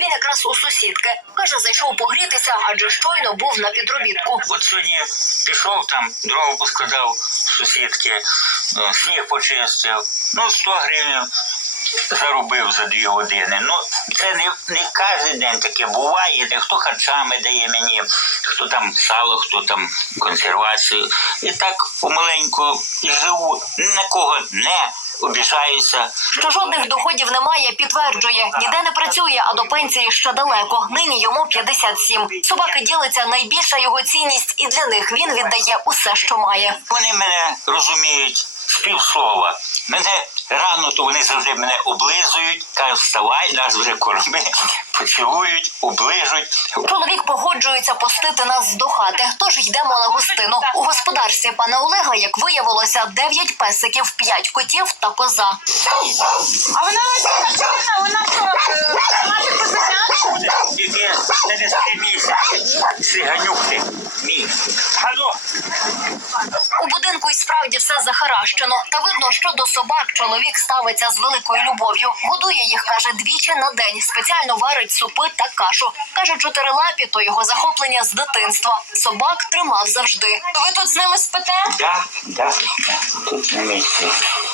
Він якраз у сусідки каже, зайшов погрітися, адже щойно був на підробітку. От сьогодні пішов там, дрова поскладав сусідки, е, сніг почистив. Ну, 100 гривень заробив за дві години. Ну, це не, не кожен день таке буває. Хто харчами дає мені, хто там сало, хто там консервацію. І так помаленьку живу. Ні на кого не обіжаюся. Що жодних доходів немає, підтверджує. Ніде не працює, а до пенсії ще далеко. Нині йому 57. Собаки ділиться найбільша його цінність, і для них він віддає усе, що має. Вони мене розуміють з півслова. Мене рано, то вони завжди мене облизують, кажуть, вставай, нас вже корми, поцілують, оближуть. Чоловік погоджується пустити нас до хати, тож йдемо на гостину. У господарстві пана Олега, як виявилося, 9 песиків, 5 котів та коза. А вона чорна, вона е, мати позаняти? Тільки через три місяці сиганюк мій. Алло, У будинку й справді все захаращено. Та видно, що до собак чоловік ставиться з великою любов'ю. Годує їх, каже, двічі на день. Спеціально варить супи та кашу. Каже, чотирилапі то його захоплення з дитинства. Собак тримав завжди. Ви тут з ними спите? да, да, тут на місці.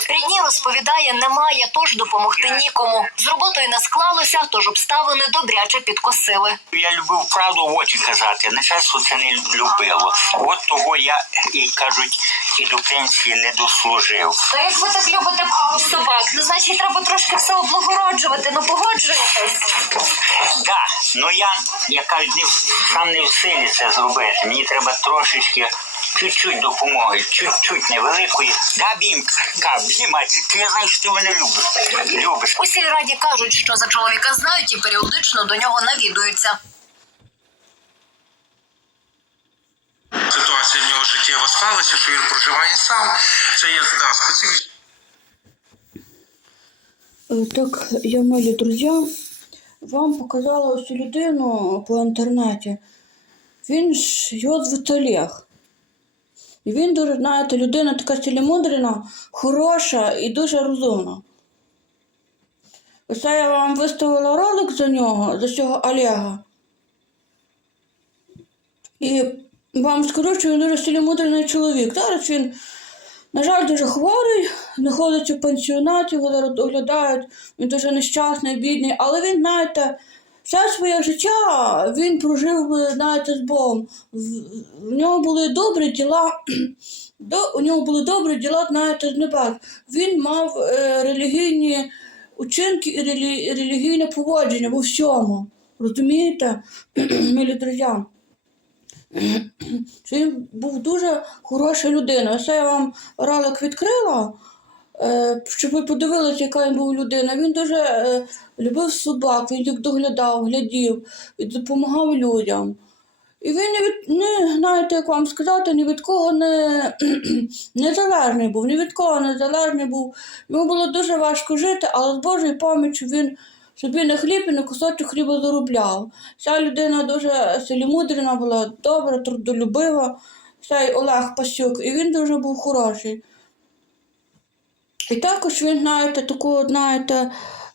Рідні розповідає, немає, тож допомогти нікому. З роботою не склалося, тож обставини добряче підкосили. Я любив правду в очі казати, начальство це не любило. От того я і кажуть, і до пенсії не дослужив. Та як ви так любите собак? Ну, значить, треба трошки все облагороджувати. Ну, погоджуєтесь. Да, ну я, я кажу, не в- сам не в силі це зробити. Мені треба трошечки, чуть-чуть допомоги, чуть-чуть невеликої. Да, бімка, обнімай. Ти я знаю, що ти мене любиш. Любиш. У сільраді кажуть, що за чоловіка знають і періодично до нього навідуються. Ситуація в нього життєво склалася, що він проживає сам. Це є да, специфічна Е, Так, я милі друзі, вам показала ось цю людину по інтернеті. Він ж його звуть Олег. І він дуже, знаєте, людина така цілімудрена, хороша і дуже розумна. Ось я вам виставила ролик за нього, за цього Олега. І вам скажу, що він дуже цілімудрений чоловік. Зараз він на жаль, дуже хворий, знаходиться в пансіонаті, його зараз доглядають, він дуже нещасний, бідний, але він, знаєте, все своє життя він прожив, знаєте, з Богом. В нього були добрі діла, у нього були добрі діла, знаєте, з небес. Він мав е, релігійні учинки і релі, релігійне поводження у всьому. Розумієте, милі друзі? він був дуже хороша людина. Ось я вам ролик відкрила, щоб ви подивилися, яка він був людина. Він дуже е, любив собак, він їх доглядав, глядів, допомагав людям. І він не від не знаєте, як вам сказати, ні від кого не незалежний був, ні від кого не залежний був. Йому було дуже важко жити, але з Божою поміччю він собі на хліб і на кусочок хліба заробляв. Ця людина дуже селімудрена була, добра, трудолюбива, цей Олег Пасюк, і він дуже був хороший. І також він, знаєте, таку, знаєте,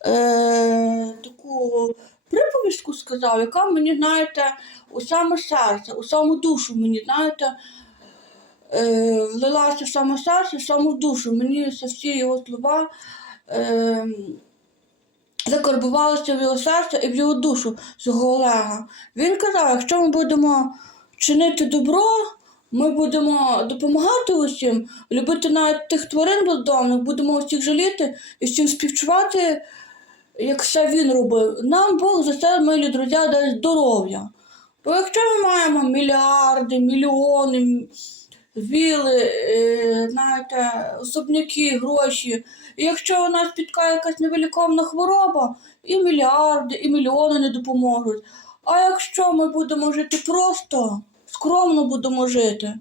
е, таку приповістку сказав, яка мені, знаєте, у саме серце, у саму душу мені, знаєте, е, влилася в саме серце, в саму душу. Мені все всі його слова е, закарбувалися в його серце і в його душу цього Олега. Він казав, якщо ми будемо чинити добро, ми будемо допомагати усім, любити навіть тих тварин бездомних, будемо усіх жаліти і всім співчувати, як все він робив. Нам Бог за це, милі друзі, дасть здоров'я. Бо якщо ми маємо мільярди, мільйони, віли, е, знаєте, особняки, гроші, і якщо у нас спіткає якась невиліковна хвороба, і мільярди, і мільйони не допоможуть. А якщо ми будемо жити просто, скромно будемо жити,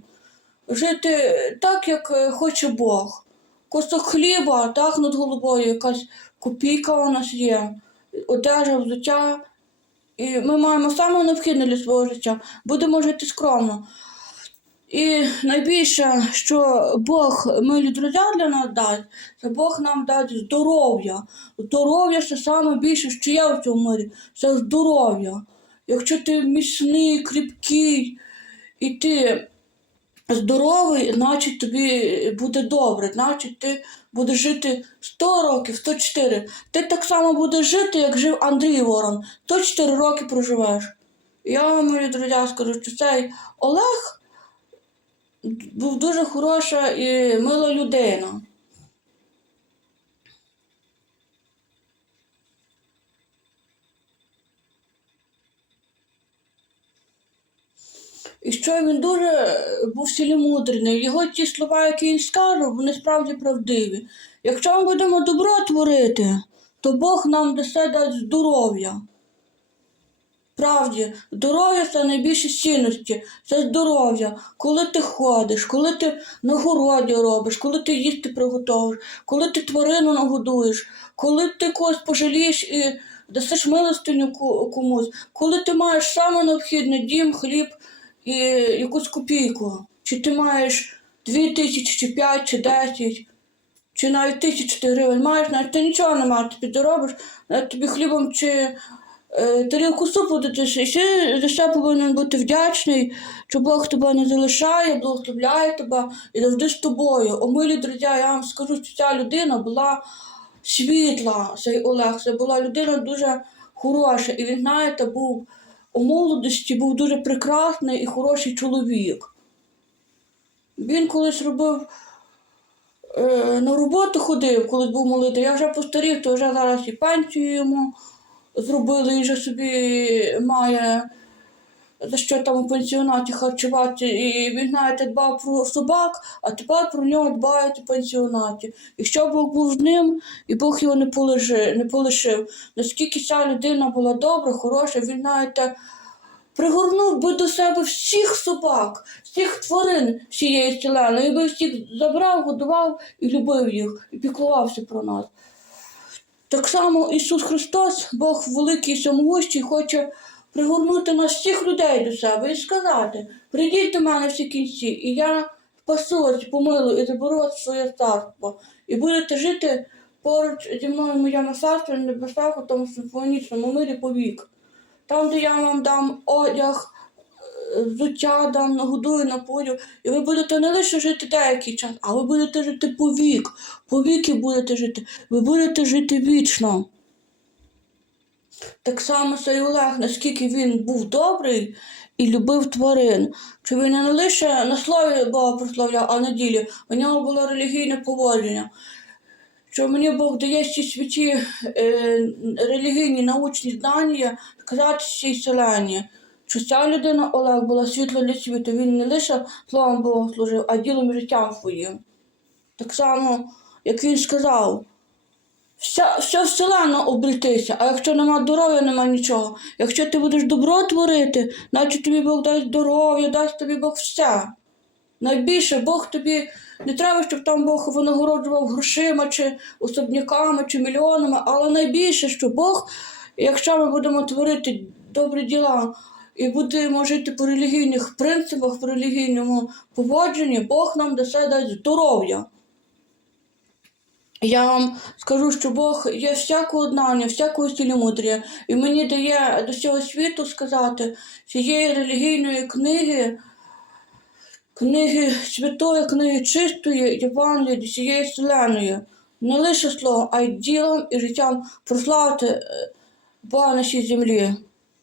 жити так, як е, хоче Бог. Кусок хліба, так над головою, якась копійка у нас є, одежа, взуття. І ми маємо саме необхідне для свого життя. Будемо жити скромно. І найбільше, що Бог милі друзі для нас дасть, це Бог нам дасть здоров'я. Здоров'я це саме більше, що є в цьому мирі. Це здоров'я. Якщо ти міцний, кріпкий і ти здоровий, значить тобі буде добре, значить ти будеш жити 100 років, 104. Ти так само будеш жити, як жив Андрій Ворон. 104 роки проживеш. Я вам, мої друзі, скажу, що цей Олег був дуже хороша і мила людина. І що він дуже був цілімудрий. Його ті слова, які він скаже, вони справді правдиві. Якщо ми будемо добро творити, то Бог нам дасть дасть здоров'я. Правді, здоров'я це найбільші цінності, це здоров'я. Коли ти ходиш, коли ти на городі робиш, коли ти їсти приготовиш, коли ти тварину нагодуєш, коли ти когось пожалієш і дасиш милостиню комусь, коли ти маєш саме необхідне дім, хліб і якусь копійку, чи ти маєш дві тисячі, чи п'ять, чи десять, чи навіть тисячу ти гривень маєш, навіть ти нічого не маєш, ти підробиш, навіть тобі хлібом чи е, тарілку супу дадеш, і ти за це повинен бути вдячний, що Бог тебе не залишає, благословляє тебе і завжди з тобою. О, милі друзі, я вам скажу, що ця людина була світла, цей Олег, це була людина дуже хороша. І він, знаєте, був у молодості був дуже прекрасний і хороший чоловік. Він колись робив е, на роботу ходив, коли був молодий. Я вже постарів, то вже зараз і пенсію йому зробили, і вже собі має за що там у пенсіонаті харчувати. І він, знаєте, дбав про собак, а тепер про нього дбають у пенсіонаті. Якщо Бог був з ним, і Бог його не полишив, не полишив. Наскільки ця людина була добра, хороша, він, знаєте, пригорнув би до себе всіх собак, всіх тварин всієї вселеної, і би всіх забрав, годував і любив їх, і піклувався про нас. Так само Ісус Христос, Бог великий і всемогущий, хоче пригорнути нас всіх людей до себе і сказати: прийдіть до мене всі кінці, і я спасу вас, помилую і заберу своє царство. І будете жити поруч зі мною моєму царстві на небесах у тому симфонічному мирі повік. Там, де я вам дам одяг, е, взуття дам, нагодую, напою, і ви будете не лише жити деякий час, а ви будете жити повік. Повіки будете жити. Ви будете жити вічно. Так само цей Олег, наскільки він був добрий і любив тварин, що він не лише на слові Бога прославляв, а на ділі. У нього було релігійне поводження. Що мені Бог дає ці святі е, релігійні научні знання сказати цій селені, що ця людина Олег була світло для світу. Він не лише словом Бога служив, а ділом життям своїм. Так само, як він сказав, вся, вся вселена обрітися, а якщо нема здоров'я, нема нічого. Якщо ти будеш добро творити, значить тобі Бог дасть здоров'я, дасть тобі Бог все. Найбільше Бог тобі не треба, щоб там Бог винагороджував грошима, чи особняками, чи мільйонами, але найбільше, що Бог, якщо ми будемо творити добрі діла і будемо жити по релігійних принципах, по релігійному поводженні, Бог нам дасть здоров'я. Я вам скажу, що Бог є всякого знання, всякого ціломудрія, і мені дає до цього світу сказати цієї релігійної книги, книги святої, книги чистої, Євангелії, цієї вселеної. Не лише словом, а й ділом і життям прославити е, Бога на цій землі,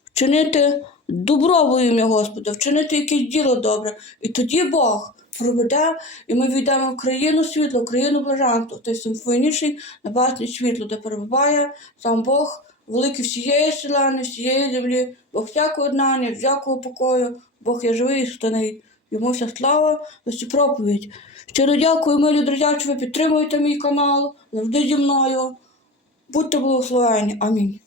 вчинити добро во ім'я Господа, вчинити якесь діло добре. І тоді Бог проведе, і ми війдемо в країну світла, в країну блаженства, той симфонічний небесне світло, де перебуває сам Бог, великий всієї вселени, всієї землі, Бог всякого знання, всякого покою, Бог є живий і станий. Йому вся слава за цю проповідь. Щиро дякую, милі друзі, що ви підтримуєте мій канал, завжди зі мною. Будьте благословені. Амінь.